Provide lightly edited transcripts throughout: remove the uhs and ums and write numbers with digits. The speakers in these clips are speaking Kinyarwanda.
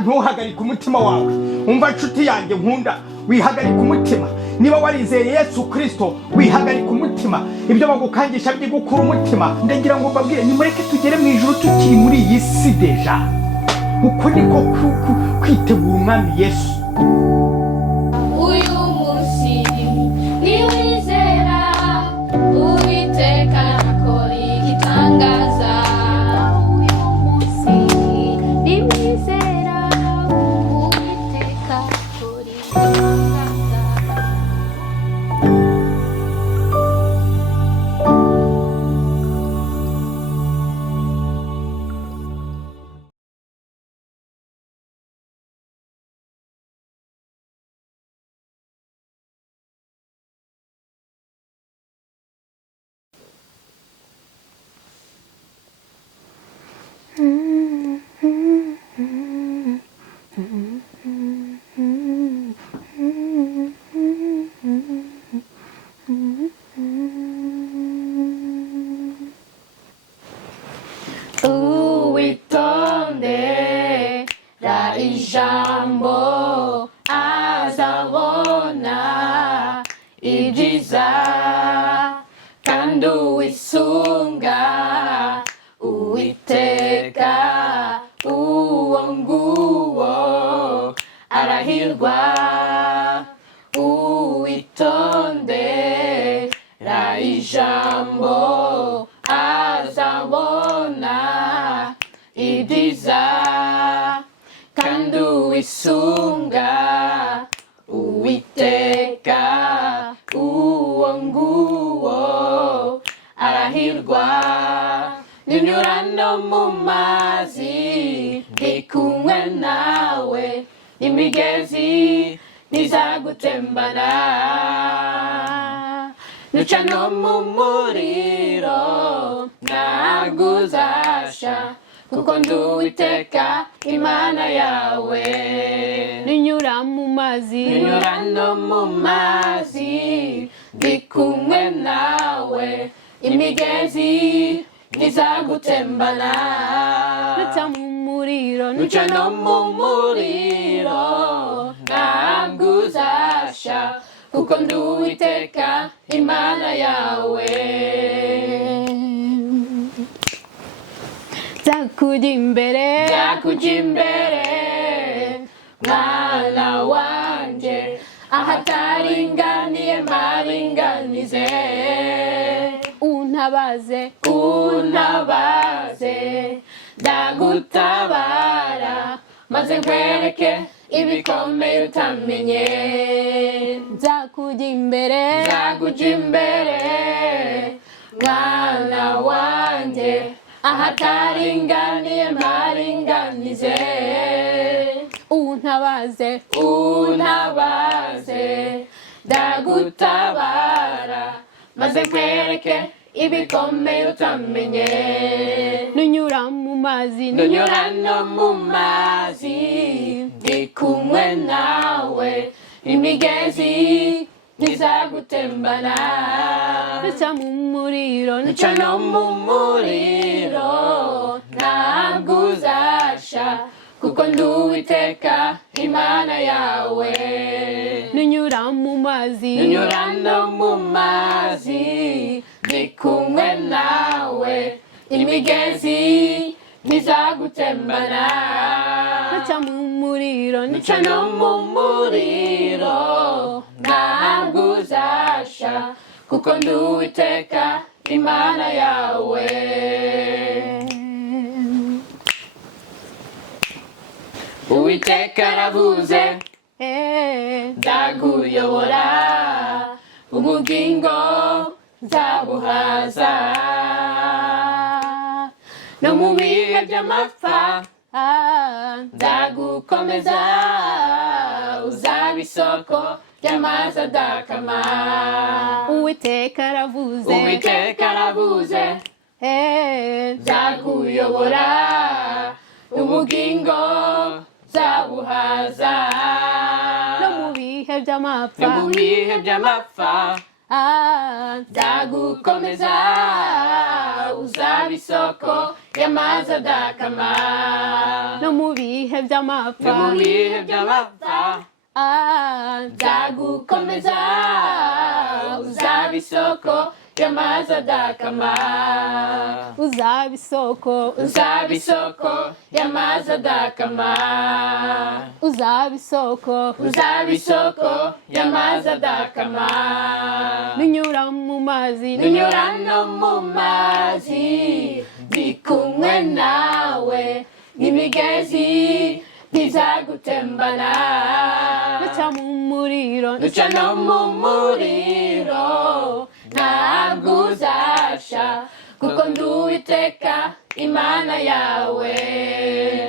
ntuhagarike umutima wawe. Umva nshuti yanjye nkunda, wihagarika umutima. Niba warizeye Yesu Kristo, wihagarika umutima. Ibyo bagukangisha byigukura umutima, ndagira ngo mbabwire nimureke tugere mu ijuru tukiri muri iyi si deja. Uko niko kwitegura umwami Yesu. Uyu munsi niwizera Uwiteka akora igitangaza. Uyu munsi niwizera Uwiteka akora igitangaza. Uwitondera ijambo azabona ibyiza, kandi uwisunga Uwiteka uwo nguwo arahirwa. Uwitondera ijambo azabona ibyiza, kandi uwisunga Uwiteka uwo nguwo arahirwa. Ninyura no mu mazi ndi kumwe nawe, imigezi ntizagutembana. Nuca no mu muriro ntabwo uzasha, kuko ndi Uwiteka Imana yawe. Ninyura mu mazi, ninyura no mu mazi ndi kumwe nawe, imigezi ntizagutembana. Nuca mu muriro, nuca no mu muriro ntabwo uzasha, kuko ndi Uwiteka Imana yawe. Nzakujya imbere, nzakujya imbere mwana wanjye, ahataringaniye mparinganize. Untabaze, untabaze, ndagutabara, maze nkwereke ibikomeye utamenye. Nzakujya imbere, nzakujya imbere mwana wanjye, ahataringaniye mparinganize. Untabaze, untabaze, ndagutabara, maze nkwereke ibikomeye utamenye. Nunyura mu mazi, nunyura no mu mazi ndi kumwe nawe, imigezi ntizagutembana. Nuca mu muriro, nuca no mu muriro ntabwo uzasha, kuko ndi Uwiteka Imana yawe. Nunyura mu mazi, nunyura no mu mazi ndi kumwe nawe, imigezi ntizagutembana. Nuca mu muriro, nuca no mu muriro ntabwo uzasha, kuko ndi Uwiteka Imana yawe. Uwiteka aravuze, ndaguyobora, ubugingo nzabuhaza. No mu bihe by'amapfa nzagukomeza, uzaba isoko ry'amazi adakama. Uwiteka aravuze, Uwiteka aravuze, nzakuyobora, ubugingo nzabuhaza. No mu bihe by'amapfa, no mu bihe by'amapfa no mu bihe by'amapfa no mu bihe by'amapfa nzagukomeza uzaba isoko y'amazi adakama uzaba isoko uzaba isoko y'amazi adakama uzaba isoko uzaba isoko y'amazi adakama nunyura mu mazi nunyura no mu mazi ndi kumwe nawe n'imigezi ntizagutembana nuca mu muriro nuca no mu muriro ntabwo uzasha kuko ndi Uwiteka Imana yawe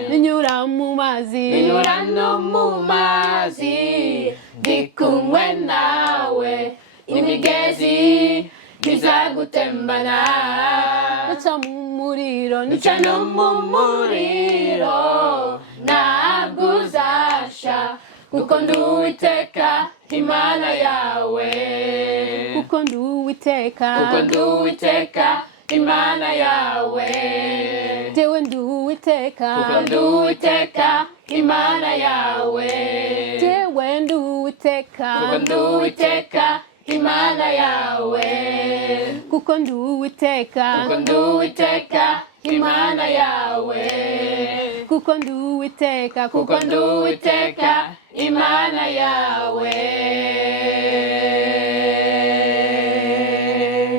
nunyura mu mazi nunyura no mu mazi ndi kumwe nawe imigezi ntizagutembana nuca mu muriro nuca no mu muriro ntabwo uzasha kuko ndi Uwiteka Imana yawe kuko ndi Uwiteka kuko ndi Uwiteka Imana yawe jewe ndi Uwiteka kuko ndi Uwiteka Imana yawe jewe ndi Uwiteka kuko ndi Uwiteka Imana yawe kuko ndi Uwiteka kuko ndi Uwiteka Imana yawe kuko ndi Uwiteka kuko ndi Uwiteka Imana yawe